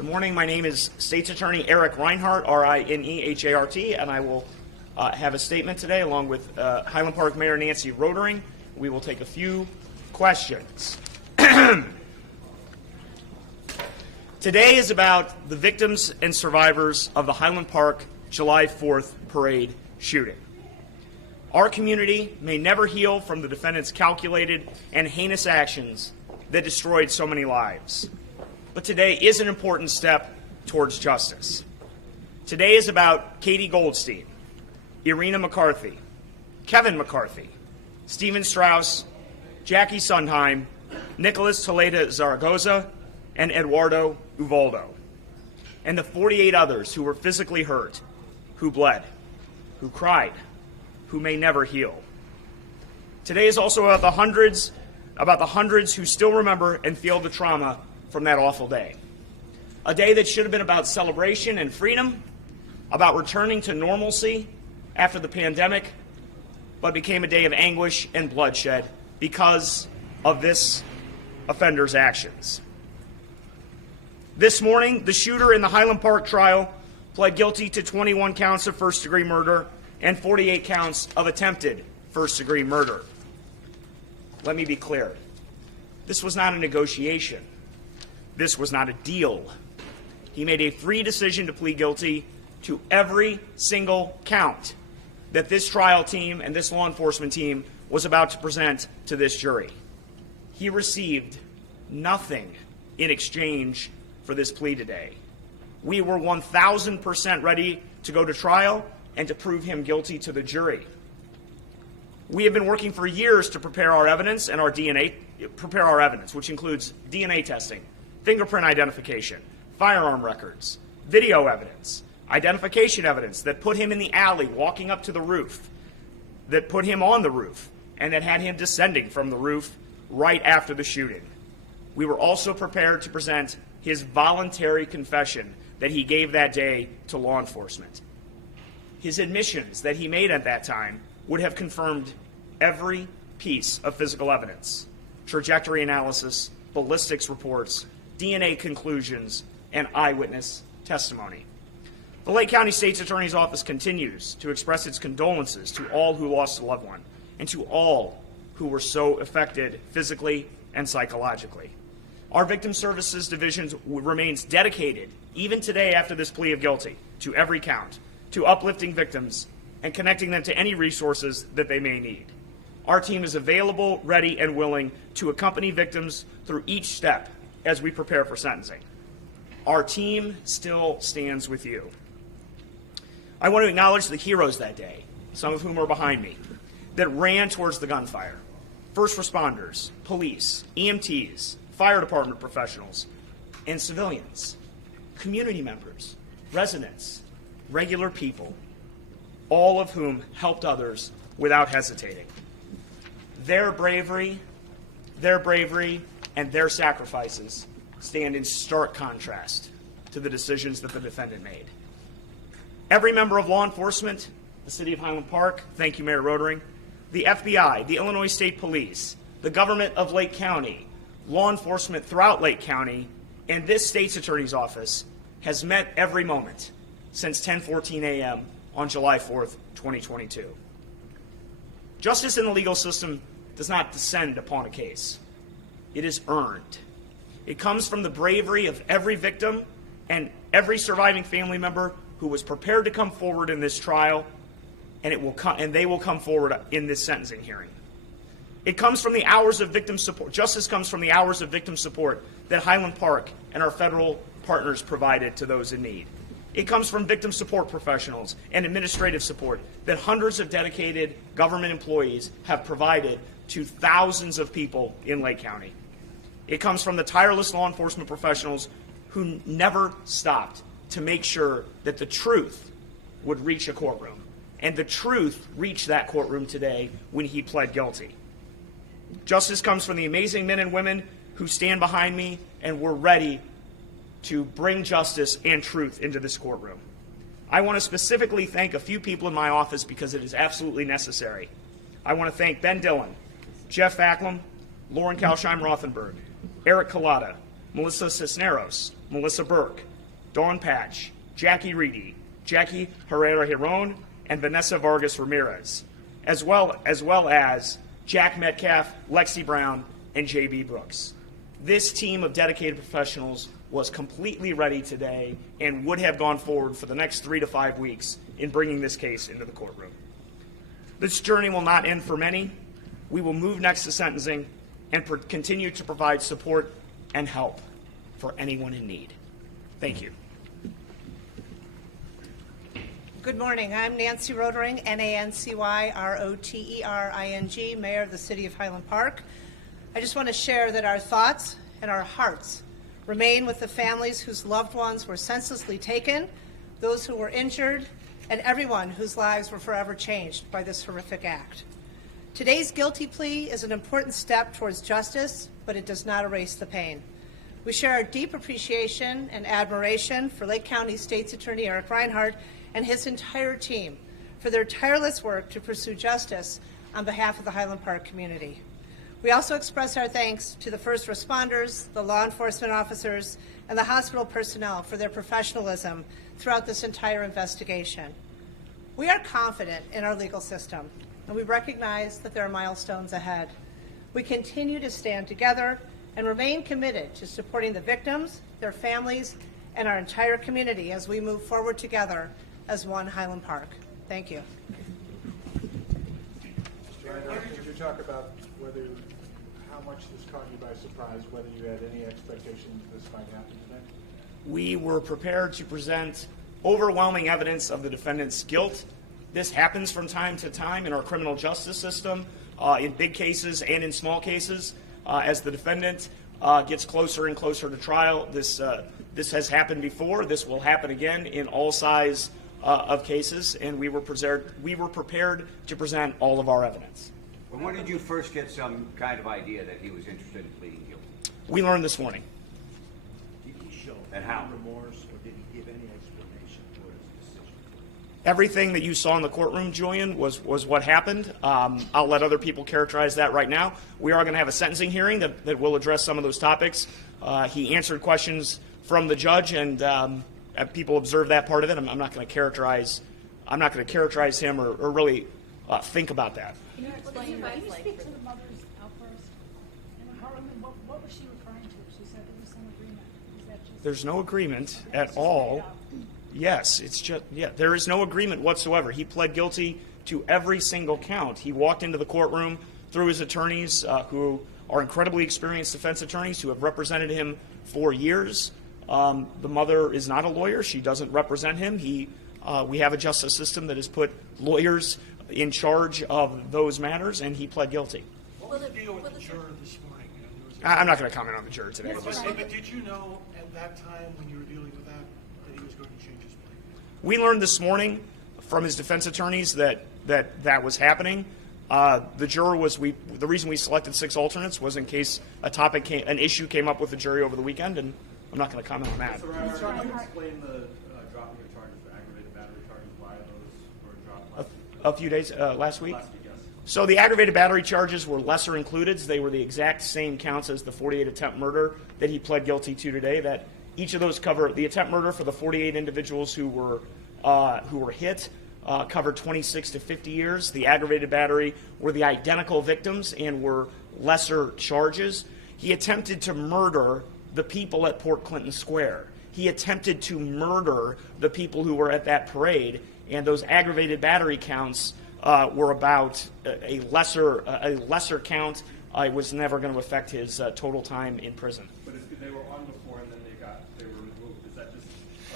Good morning. My name is State's Attorney Eric Rinehart, R-I-N-E-H-A-R-T, and I will have a statement today along with Highland Park Mayor Nancy Roring. We will take a few questions. Today is about the victims and survivors of the Highland Park July 4th parade shooting. Our community may never heal from the defendant's calculated and heinous actions that destroyed so many lives. But today is an important step towards justice. Today is about Katie Goldstein, Irina McCarthy, Kevin McCarthy, Stephen Strauss, Jackie Sundheim, Nicholas Toledo Zaragoza, and Eduardo Uvaldo, and the 48 others who were physically hurt, who bled, who cried, who may never heal. Today is also about the hundreds who still remember and feel the trauma from that awful day. A day that should have been about celebration and freedom, about returning to normalcy after the pandemic, but became a day of anguish and bloodshed because of this offender's actions. This morning, the shooter in the Highland Park trial pled guilty to 21 counts of first-degree murder and 48 counts of attempted first-degree murder. Let me be clear. This was not a negotiation. This was not a deal. He made a free decision to plead guilty to every single count that this trial team and this law enforcement team was about to present to this jury. He received nothing in exchange for this plea today. We were 1,000% ready to go to trial and to prove him guilty to the jury. We have been working for years to prepare our evidence, which includes DNA testing, fingerprint identification, firearm records, video evidence, identification evidence that put him in the alley walking up to the roof, that put him on the roof, and that had him descending from the roof right after the shooting. We were also prepared to present his voluntary confession that he gave that day to law enforcement. His admissions that he made at that time would have confirmed every piece of physical evidence, trajectory analysis, ballistics reports, DNA conclusions, and eyewitness testimony. The Lake County State's Attorney's Office continues to express its condolences to all who lost a loved one and to all who were so affected physically and psychologically. Our Victim Services Division remains dedicated, even today after this plea of guilty, to every count, to uplifting victims and connecting them to any resources that they may need. Our team is available, ready, and willing to accompany victims through each step as we prepare for sentencing. Our team still stands with you. I want to acknowledge the heroes that day, some of whom are behind me, that ran towards the gunfire. First responders, police, EMTs, fire department professionals, and civilians, community members, residents, regular people, all of whom helped others without hesitating. Their bravery, and their sacrifices stand in stark contrast to the decisions that the defendant made. Every member of law enforcement, the City of Highland Park, thank you, Mayor Roring, the FBI, the Illinois State Police, the government of Lake County, law enforcement throughout Lake County, and this State's Attorney's Office has met every moment since 10:14 a.m. on July 4th, 2022. Justice in the legal system does not descend upon a case. It is earned. It comes from the bravery of every victim and every surviving family member who was prepared to come forward in this trial, and they will come forward in this sentencing hearing. It comes from the hours of victim support. Justice comes from the hours of victim support that Highland Park and our federal partners provided to those in need. It comes from victim support professionals and administrative support that hundreds of dedicated government employees have provided to thousands of people in Lake County. It comes from the tireless law enforcement professionals who never stopped to make sure that the truth would reach a courtroom. And the truth reached that courtroom today when he pled guilty. Justice comes from the amazing men and women who stand behind me and were ready to bring justice and truth into this courtroom. I want to specifically thank a few people in my office because it is absolutely necessary. I want to thank Ben Dillon, Jeff Acklem, Lauren Kalsheim Rothenberg, Eric Collada, Melissa Cisneros, Melissa Burke, Dawn Patch, Jackie Reedy, Jackie Herrera-Giron, and Vanessa Vargas Ramirez, as well as Jack Metcalf, Lexi Brown, and J.B. Brooks. This team of dedicated professionals was completely ready today and would have gone forward for the next 3 to 5 weeks in bringing this case into the courtroom. This journey will not end for many. We will move next to sentencing and continue to provide support and help for anyone in need. Thank you. Good morning. I'm Nancy Roring, Nancy-Rotering, Mayor of the City of Highland Park. I just want to share that our thoughts and our hearts remain with the families whose loved ones were senselessly taken, those who were injured, and everyone whose lives were forever changed by this horrific act. Today's guilty plea is an important step towards justice, but it does not erase the pain. We share our deep appreciation and admiration for Lake County State's Attorney Eric Rinehart and his entire team for their tireless work to pursue justice on behalf of the Highland Park community. We also express our thanks to the first responders, the law enforcement officers, and the hospital personnel for their professionalism throughout this entire investigation. We are confident in our legal system, and we recognize that there are milestones ahead. We continue to stand together and remain committed to supporting the victims, their families, and our entire community as we move forward together as one Highland Park. Thank you. Could you talk about how much this caught you by surprise, whether you had any expectations this might happen today? We were prepared to present overwhelming evidence of the defendant's guilt. This happens from time to time in our criminal justice system, in big cases and in small cases. As the defendant gets closer and closer to trial, this has happened before. This will happen again in all size of cases, and we were prepared to present all of our evidence. Well, when did you first get some kind of idea that he was interested in pleading guilty? We learned this morning. Did he show And how? remorse, or did he give any explanation for his decision? Everything that you saw in the courtroom, Julian, was what happened. I'll let other people characterize that right now. We are going to have a sentencing hearing that will address some of those topics. He answered questions from the judge, and people observed that part of it. I'm not going to characterize him or really think about that. Can you speak to the mother's outburst? What was she referring to? She said there was some agreement. Is that just There's no agreement at all. Yes, there is no agreement whatsoever. He pled guilty to every single count. He walked into the courtroom through his attorneys, who are incredibly experienced defense attorneys who have represented him for years. The mother is not a lawyer. She doesn't represent him. We have a justice system that has put lawyers in charge of those matters, and he pled guilty. What was the deal with the juror this morning? I'm not going to comment on the juror today. But did you know at that time when you were dealing with that he was going to change his plea? We learned this morning from his defense attorneys that was happening. The juror the reason we selected 6 alternates was in case an issue came up with the jury over the weekend, and I'm not going to comment on that. So, Rinehart, can you explain the dropping of charges, the aggravated battery charges, why those were dropped last week? A few days, last week? Last week, yes. So the aggravated battery charges were lesser included. They were the exact same counts as the 48 attempt murder that he pled guilty to today. That each of those cover the attempt murder for the 48 individuals who were hit covered 26 to 50 years. The aggravated battery were the identical victims and were lesser charges. He attempted to murder the people at Port Clinton Square. He attempted to murder the people who were at that parade, and those aggravated battery counts were about a lesser count. It was never going to affect his total time in prison. But they were on before and then they were removed. Is that just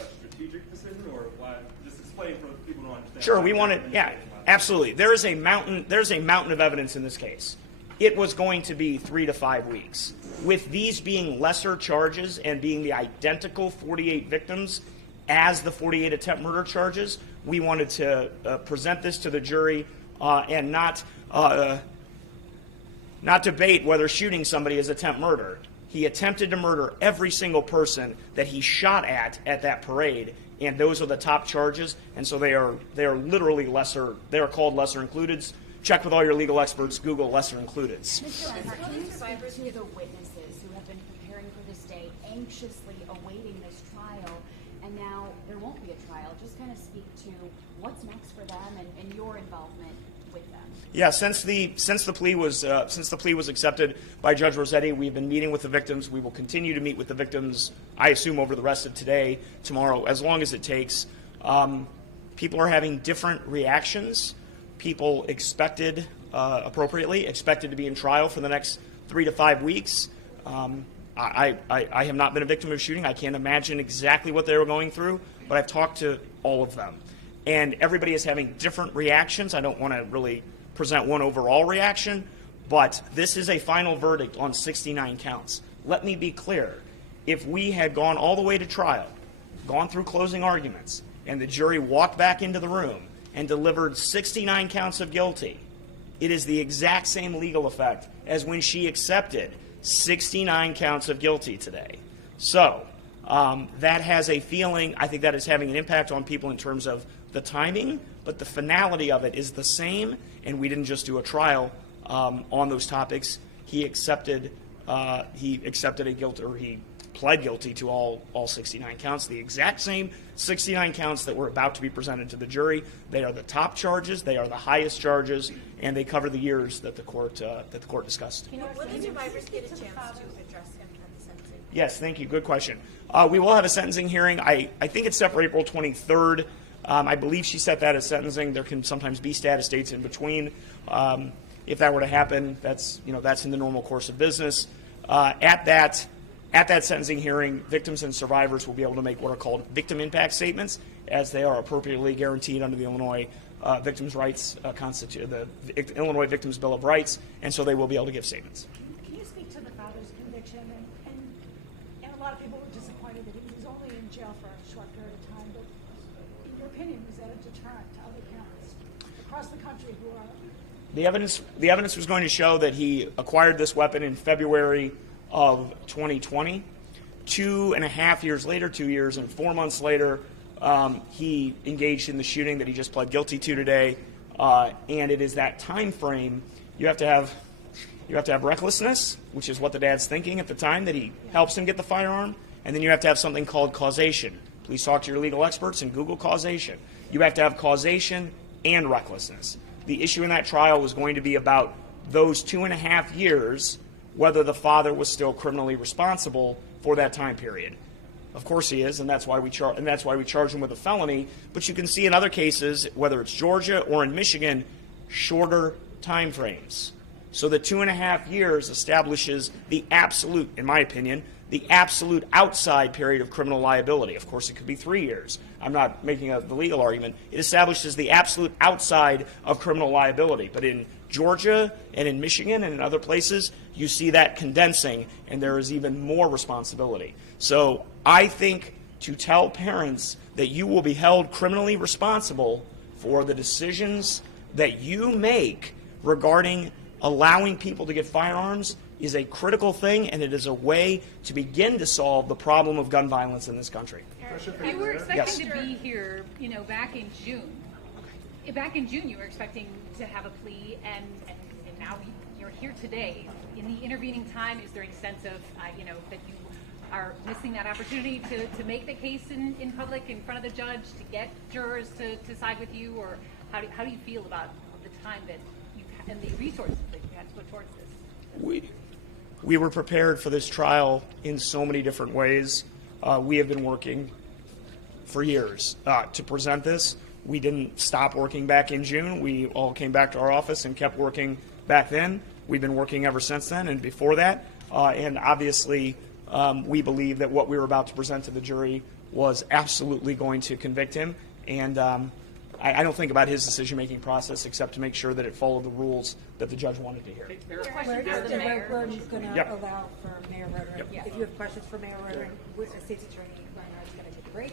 a strategic decision, or why? Just explain for people who don't understand. Sure, we wanted, yeah, absolutely. There's a mountain of evidence in this case. It was going to be 3 to 5 weeks. With these being lesser charges and being the identical 48 victims as the 48 attempt murder charges, we wanted to present this to the jury and not debate whether shooting somebody is attempt murder. He attempted to murder every single person that he shot at that parade, and those are the top charges, and so they are literally lesser. They are called lesser included. Check with all your legal experts. Google lesser included. Mr. Rinehart, can you speak to the witnesses who have been preparing preparing for this day, anxiously awaiting this trial, and now there won't be a trial. Just kind of speak to what's next for them and your involvement with them. Yeah, since the plea was accepted by Judge Rossetti, we've been meeting with the victims. We will continue to meet with the victims, I assume, over the rest of today, tomorrow, as long as it takes. People are having different reactions. People appropriately expected to be in trial for the next 3 to 5 weeks. I have not been a victim of shooting. I can't imagine exactly what they were going through, but I've talked to all of them. And everybody is having different reactions. I don't want to really present one overall reaction, but this is a final verdict on 69 counts. Let me be clear. If we had gone all the way to trial, gone through closing arguments, and the jury walked back into the room and delivered 69 counts of guilty, it is the exact same legal effect as when she accepted 69 counts of guilty today. So that has a feeling, I think that is having an impact on people in terms of the timing, but the finality of it is the same, and we didn't just do a trial on those topics. He accepted a guilt, or he pled guilty to all 69 counts, the exact same 69 counts that were about to be presented to the jury. They are the top charges, they are the highest charges, and they cover the years that the court discussed. Will the survivors get a chance to address him at the sentencing? Yes, thank you. Good question. We will have a sentencing hearing. I think it's set for April 23rd. I believe she set that as sentencing. There can sometimes be status dates in between. If that were to happen, that's in the normal course of business. At that sentencing hearing, victims and survivors will be able to make what are called victim impact statements, as they are appropriately guaranteed under the Illinois Victims' Rights the Illinois Victims' Bill of Rights, and so they will be able to give statements. Can you speak to the father's conviction? And a lot of people were disappointed that he was only in jail for a short period of time, but in your opinion, was that a deterrent to other parents across the country who are... The evidence was going to show that he acquired this weapon in February of 2020. 2.5 years later, 2 years and 4 months later, he engaged in the shooting that he just pled guilty to today. And it is that time frame. You have to have recklessness, which is what the dad's thinking at the time that he helps him get the firearm, and then you have to have something called causation. Please talk to your legal experts and Google causation. You have to have causation and recklessness. The issue in that trial was going to be about those 2.5 years, whether the father was still criminally responsible for that time period. Of course he is, and that's why we charge him with a felony. But you can see in other cases, whether it's Georgia or in Michigan, shorter time frames. So the 2.5 years establishes the absolute, in my opinion, the absolute outside period of criminal liability. Of course, it could be 3 years. I'm not making the legal argument. It establishes the absolute outside of criminal liability. But in Georgia and in Michigan and in other places, you see that condensing, and there is even more responsibility. So I think to tell parents that you will be held criminally responsible for the decisions that you make regarding allowing people to get firearms is a critical thing, and it is a way to begin to solve the problem of gun violence in this country. You were expecting to be here, back in June. Back in June, you were expecting to have a plea, and now you're here today. In the intervening time, is there any sense of, that you are missing that opportunity to make the case in public, in front of the judge, to get jurors to side with you, or how do you feel about the time that you and the resources that you had to put towards this? We were prepared for this trial in so many different ways. We have been working for years to present this. We didn't stop working back in June. We all came back to our office and kept working back then. We've been working ever since then and before that. And obviously, we believe that what we were about to present to the jury was absolutely going to convict him. And I don't think about his decision-making process except to make sure that it followed the rules that the judge wanted to hear. We're going to allow for Mayor Roring. If you have questions for Mayor Roring, State's Attorney Rinehart is going to take a break.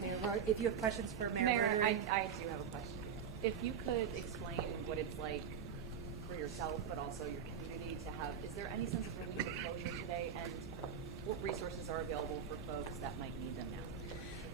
Mayor Roring, if you have questions for Mayor Roring. I do have a question. If you could explain what it's like for yourself, but also your community to have, is there any sense of relief or closure today, and what resources are available for folks that might need them now?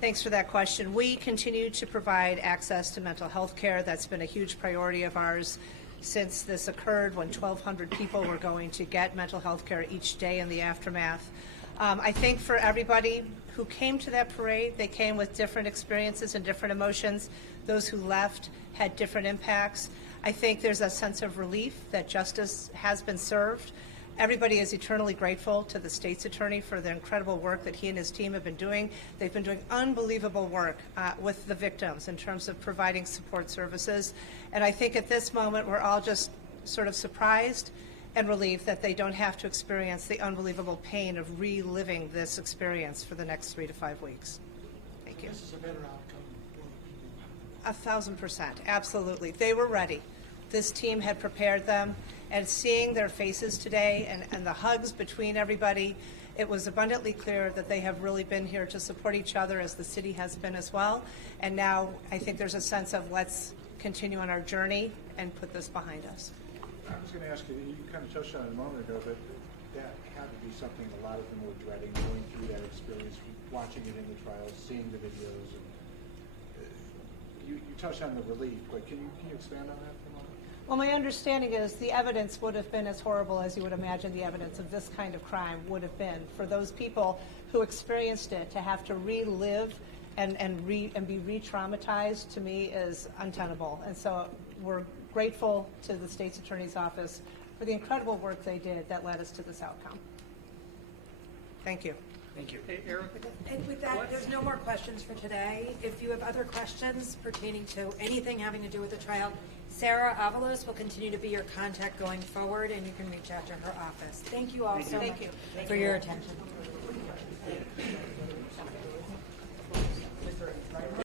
Thanks for that question. We continue to provide access to mental health care. That's been a huge priority of ours. since this occurred, when 1,200 people were going to get mental health care each day in the aftermath. I think for everybody who came to that parade, they came with different experiences and different emotions. Those who left had different impacts. I think there's a sense of relief that justice has been served. Everybody is eternally grateful to the state's attorney for the incredible work that he and his team have been doing. They've been doing unbelievable work with the victims in terms of providing support services. And I think at this moment, we're all just sort of surprised and relieved that they don't have to experience the unbelievable pain of reliving this experience for the next 3 to 5 weeks. Thank you. This is a better outcome for the people. 1,000%, absolutely. They were ready. This team had prepared them, and seeing their faces today and the hugs between everybody, it was abundantly clear that they have really been here to support each other, as the city has been as well. And now I think there's a sense of let's continue on our journey and put this behind us. I was going to ask you, you kind of touched on it a moment ago, but that had to be something a lot of them were dreading, going through that experience, watching it in the trials, seeing the videos. And, you touched on the relief, but can you expand on that for a moment? Well, my understanding is the evidence would have been as horrible as you would imagine the evidence of this kind of crime would have been. For those people who experienced it, to have to relive and be re-traumatized, to me, is untenable. And so we're grateful to the state's attorney's office for the incredible work they did that led us to this outcome. Thank you. Thank you. Hey, Eric. And with that, there's no more questions for today. If you have other questions pertaining to anything having to do with the trial, Sarah Avalos will continue to be your contact going forward, and you can reach out to her office. Thank you all so much for your attention.